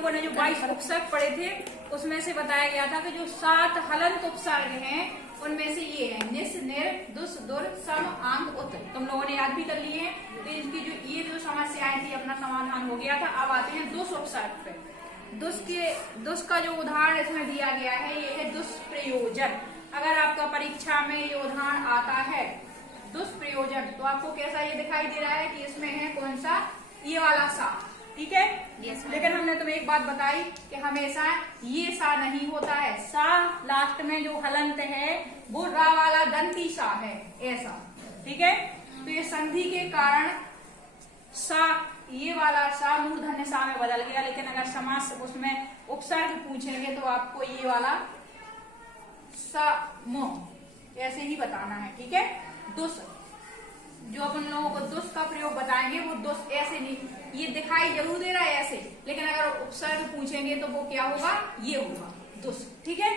लोगों ने जो 22 उपसर्ग पढ़े थे उसमें से बताया गया था कि जो 7 हलंत उपसर्ग हैं उनमें से ये है निस, निर, दुस, दुर, सम, आंग, उत। तुम लोगों ने याद भी कर लिए हैं। तो इनकी जो ये जो समस्याएं थी अपना समाधान हो गया था। अब आते हैं दुस उपसर्ग पे। दुस का जो उदाहरण इसमें दिया गया है ये है दुष्प्रयोजन। अगर आपका परीक्षा में ये उदाहरण आता है दुष्प्रयोजन तो आपको कैसा ये दिखाई दे रहा है कि इसमें है कौन सा, ये वाला सा, ठीक है। लेकिन हमने तुम्हें एक बात बताई कि हमेशा ये सा नहीं होता है। सा लास्ट में जो हलंत है वो रा वाला दंती सा है, ऐसा, ठीक है। तो ये संधि के कारण सा, ये वाला सा मूर्धन्य सा में बदल गया। लेकिन अगर समास उसमें उपसर्ग पूछेंगे तो आपको ये वाला सा मो ऐसे ही बताना है, ठीक है। दुस, जो अपन लोगों को दुस का प्रयोग बताएंगे वो दुस ऐसे नहीं, ये दिखाई जरूर दे रहा है ऐसे, लेकिन अगर उपसर्ग पूछेंगे तो वो क्या होगा, ये होगा दुस, ठीक है।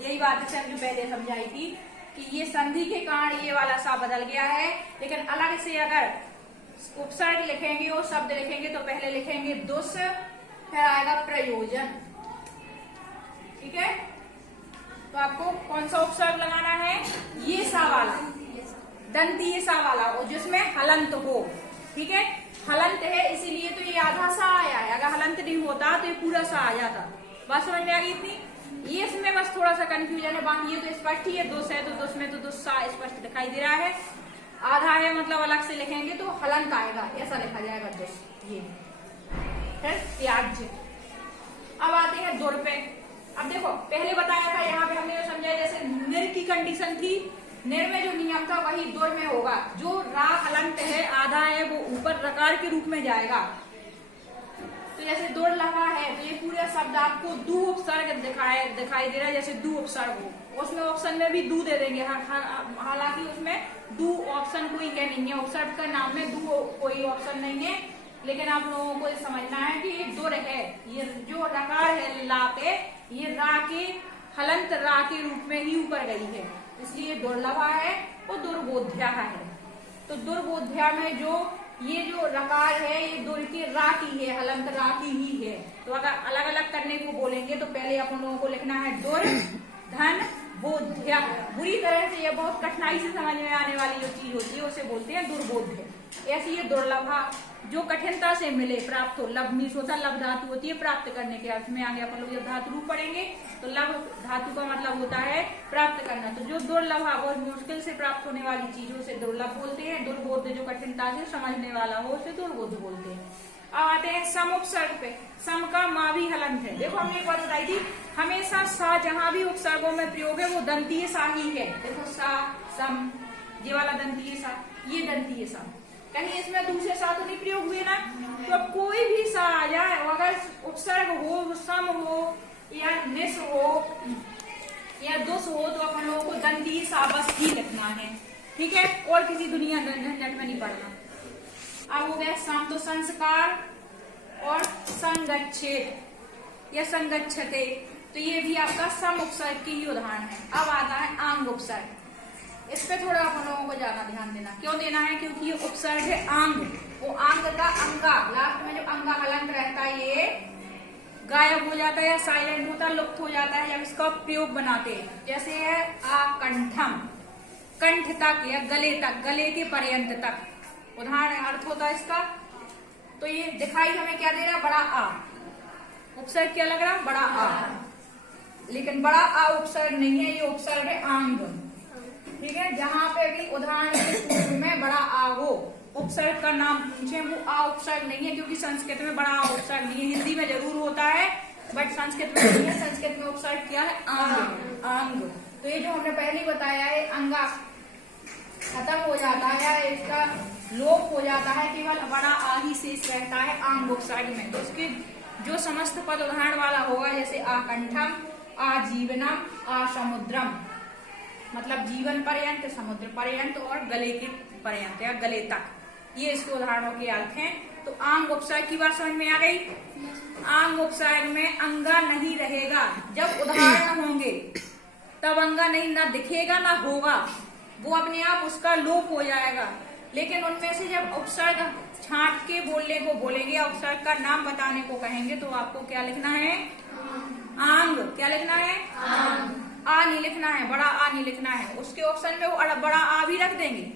यही बात सर जो पहले समझाई थी कि ये संधि के कारण ये वाला सा बदल गया है। लेकिन अलग से अगर उपसर्ग लिखेंगे और शब्द लिखेंगे तो पहले लिखेंगे दुस, फिर आएगा प्रयोजन, ठीक है। तो आपको कौन सा उपसर्ग लगाना है, ये सा वाला दंती सा वाला हो जिसमें हलंत हो, ठीक है। हलंत है इसीलिए तो ये आधा सा आया है। अगर हलंत नहीं होता तो ये पूरा सा आ जाता। बात समझ में आ गई इतनी। ये इसमें बस थोड़ा सा कंफ्यूजन है, बाकी ये तो स्पष्ट ही है। दुस है तो दुस में तो दुस सा स्पष्ट दिखाई दे रहा है। आधा है मतलब अलग से लिखेंगे तो हलंत आएगा, ऐसा लिखा जाएगा दुस, ये है त्याज्य। अब आते हैं दुर पे। अब देखो पहले बताया था यहाँ पे हमने जो समझाया, जैसे निर की कंडीशन थी, निर में जो नियम था वही दुर में होगा। जो रा हलंत है आधा है वो ऊपर रकार के रूप में जाएगा। तो जैसे दुर लगा है तो ये पूरा शब्द आपको दू उपसर्ग दिखाई दे रहा है, जैसे दू उपसर्ग हो। उसमें ऑप्शन में भी दू दे देंगे, हालांकि उसमें दू ऑप्शन कोई है नहीं है, उपसर्ग का नाम में दू कोई ऑप्शन नहीं है। लेकिन आप लोगों को समझना है कि ये दुर है, ये जो रकार है ला पे, ये रा के हलंत रा के रूप में ही ऊपर गई है, इसलिए दुर्लभा है और दुर्बोध्या है। तो दुर्बोध्या में जो ये जो रकार है ये दुर के रा की है, हलंत रा की ही है। तो अगर अलग अलग करने को बोलेंगे तो पहले अपन लोगों को लिखना है दुर धन बोध्या। बुरी तरह से ये बहुत कठिनाई से समझ में आने वाली जो चीज होती है उसे बोलते हैं दुर्बोध्य। ऐसी ये दुर्लभा जो कठिनता से मिले प्राप्त हो। लब मीस होता लब धातु होती है प्राप्त करने के अर्थ में। आगे अपन लोग जब धातु रूप पढ़ेंगे तो लब धातु का मतलब होता है प्राप्त करना। तो जो दुर्लभा बहुत मुश्किल से प्राप्त होने वाली चीजों से दुर्लभ बोलते हैं। दुर्बोध्य जो कठिनता से समझने वाला हो उसे दुर्बोध्य बोलते हैं। अब आते हैं सम उपसर्ग पे। सम का मा भी हलंत है। देखो हमने एक बात बताई थी, हमेशा सा जहां भी उपसर्गों में प्रयोग है वो दंतीय सा ही है। देखो सा, सम, ये वाला दंतीय सा, ये दंतीय सा, कहीं इसमें दूसरे सा तो नहीं प्रयोग हुए ना। तो अब कोई भी सा आ जाए, अगर उपसर्ग हो, सम हो या निस हो या दुस हो तो अपन लोगों को दंतीय सा बस ही लिखना है, ठीक है। और किसी दुनिया झंझट में नहीं पड़ना। अब हो गया सम तो संस्कार और संगच्छेद या संगच्छते, तो ये भी आपका सम उपसर्ग की ही उदाहरण है। अब आता है आंग उपसर्ग। इस पे थोड़ा अपन लोगों को ज्यादा ध्यान देना। क्यों देना है, क्योंकि ये उपसर्ग है आंग। वो आंग का अंगा, लास्ट में जो अंगा हलंत रहता है ये गायब हो जाता है या साइलेंट होता है, लुप्त हो जाता है जब इसका प्रयोग बनाते हैं। जैसे है आकंठम, कंठ तक या गले तक, गले के पर्यंत तक उदाहरण अर्थ होता है इसका। तो ये दिखाई हमें क्या दे रहा, बड़ा आ। उपसर्ग क्या लग रहा, बड़ा आ। लेकिन बड़ा आ उपसर्ग नहीं है, ये उपसर्ग है आंग, ठीक है। जहां पे भी उदाहरण में बड़ा आ हो, उपसर्ग का नाम पूछे, वो आ उपसर्ग नहीं है, क्योंकि संस्कृत में बड़ा आ उपसर्ग नहीं है। हिंदी में जरूर होता है बट संस्कृत में नहीं है। संस्कृत में उपसर्ग क्या है, आंग, आंग। तो ये जो हमने पहले बताया है, अंगा खत्म हो जाता है या इसका लोप हो जाता है, केवल बड़ा आ ही शेष रहता है आंग उपसर्ग में। तो उसके जो समस्त पद उदाहरण वाला होगा, जैसे आकंठम, आजीवनम, आसमुद्रम, मतलब जीवन पर्यंत, समुद्र पर्यंत और गले के पर्यंत या गले तक, ये इसके उदाहरणों के अर्थ हैं। तो आंग उपसर्ग की बात समझ में आ गई। आंग उपसर्ग में अंगा नहीं रहेगा। जब उदाहरण होंगे तब अंगा नहीं, ना दिखेगा ना होगा, वो अपने आप उसका लोप हो जाएगा। लेकिन उनमें से जब उपसर्ग छांट के बोलने को बोलेंगे, उपसर्ग का नाम बताने को कहेंगे तो आपको क्या लिखना है? आंग। क्या लिखना है? आ नहीं लिखना है, बड़ा आ नहीं लिखना है। उसके ऑप्शन में वो बड़ा आ भी रख देंगे।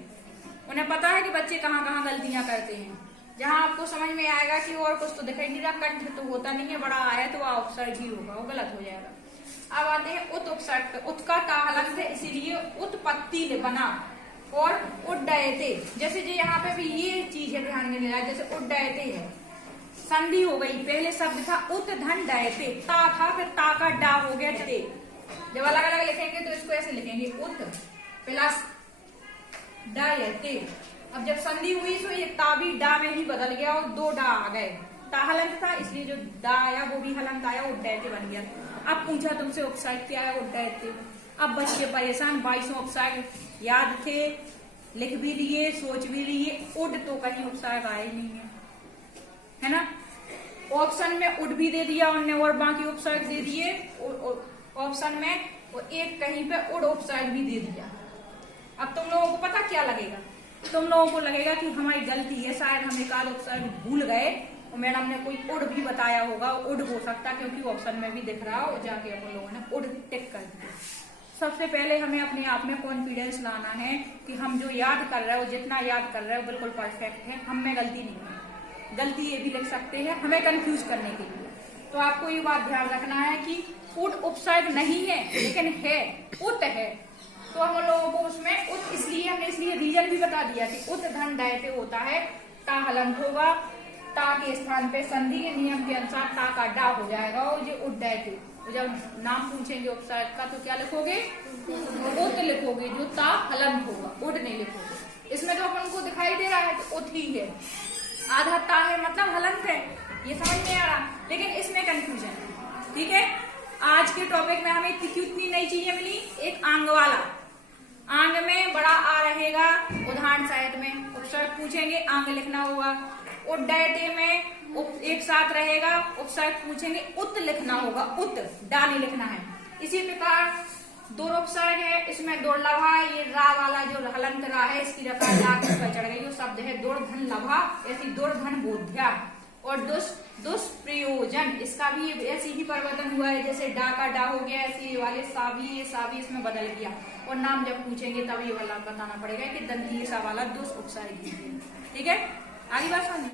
उन्हें पता है कि बच्चे कहाँ कहाँ गलतियां करते हैं। जहां आपको समझ में आएगा कि और कुछ तो दिखाई नहीं रहा, कंठ तो होता नहीं है, बड़ा आया तो वह उपसर्ग ही होगा, वो गलत हो जाएगा। अब आते हैं उत उपसर्ग पे। उत का ता हलंत है, इसीलिए उत्पत्ति बना। और उड्डयते, जैसे जो यहाँ पे भी ये चीज है ध्यान में लेना, जैसे उड्डयते है, संधि हो गई। पहले शब्द था उत धन डयते, ता था, फिर ता का डा हो गया ते। जब अलग अलग लिखेंगे तो इसको ऐसे लिखेंगे, उत प्लस डयते। अब जब संधि हुई तो ये ता भी डा में ही बदल गया और दो डा आ गए। ता हलंत था, इसलिए जो डा आया वो भी हलंत आया, उड्डयते बन गया। अब पूछा तुमसे उपसर्ग क्या है? उड्डयते। अब बच्चे परेशान, 22 उपसर्ग याद थे, लिख भी लिए, सोच भी लिए, उड तो कहीं उपसर्ग आया ही नहीं है ना। ऑप्शन में उड भी दे दिया उनने और बाकी उपसर्ग दे दिए ऑप्शन में, और एक कहीं पे उड उपसर्ग भी दे दिया। अब तुम लोगों को पता क्या लगेगा? तुम लोगों को लगेगा कि हमारी गलती है, शायद हम एक आध उपसर्ग भूल गए और मैडम ने कोई उड भी बताया होगा। उड हो सकता क्योंकि ऑप्शन में भी दिख रहा हो, जाके अपन लोगों ने उड टिक कर दिया। सबसे पहले हमें अपने आप में कॉन्फिडेंस लाना है कि हम जो याद कर रहे हो, जितना याद कर रहे हो बिल्कुल परफेक्ट है, हम में गलती नहीं है। गलती ये भी लिख सकते हैं हमें कंफ्यूज करने के लिए। तो आपको ये बात ध्यान रखना है कि उड उपसर्ग नहीं है लेकिन है, उत है। तो हम लोगों को उसमें उत, इसलिए हमने इसलिए रीजन भी बता दिया कि उत धन डयते होता है, ता हलंत होगा, ता के स्थान पे संधि के नियम के अनुसार ता का डा हो जाएगा और ये उड्डयते। तो जब नाम पूछेंगे उपसर्ग का तो क्या लिखोगे? उत लिखोगे, जो ता हलंत होगा, उड नहीं लिखोगे। इसमें तो अपन को दिखाई दे रहा है तो उत ही है, आधा ता है मतलब हलंत है, ये समझ में आ रहा, लेकिन इसमें कंफ्यूजन है। ठीक है, आज के टॉपिक में हमें कितनी नई चीजें मिली? एक आंग वाला, आंग में बड़ा आ रहेगा, उदाहरण साहित्य में उपसर्ग पूछेंगे आंग लिखना होगा। उड्डयते में एक साथ रहेगा, उपसर्ग पूछेंगे उत लिखना होगा, उत डा नहीं लिखना है। इसी प्रकार दो उपसर्ग है, इसमें दुर्लभा, ये रा वाला जो हलंत रा है, इसकी रफा ला पर चढ़ गई, शब्द है दुर्धन लभा, ऐसी दुर्धन बोध्या। और दुष्प्रयोजन, इसका भी ऐसी ही परिवर्तन हुआ है, जैसे डा का डा हो गया, ऐसे वाले सा भी इसमें बदल गया। और नाम जब पूछेंगे तब ये वाला बताना पड़ेगा कि दंती सा वाला दुष् उपसर्ग। ठीक है, आगे बात सुनिए।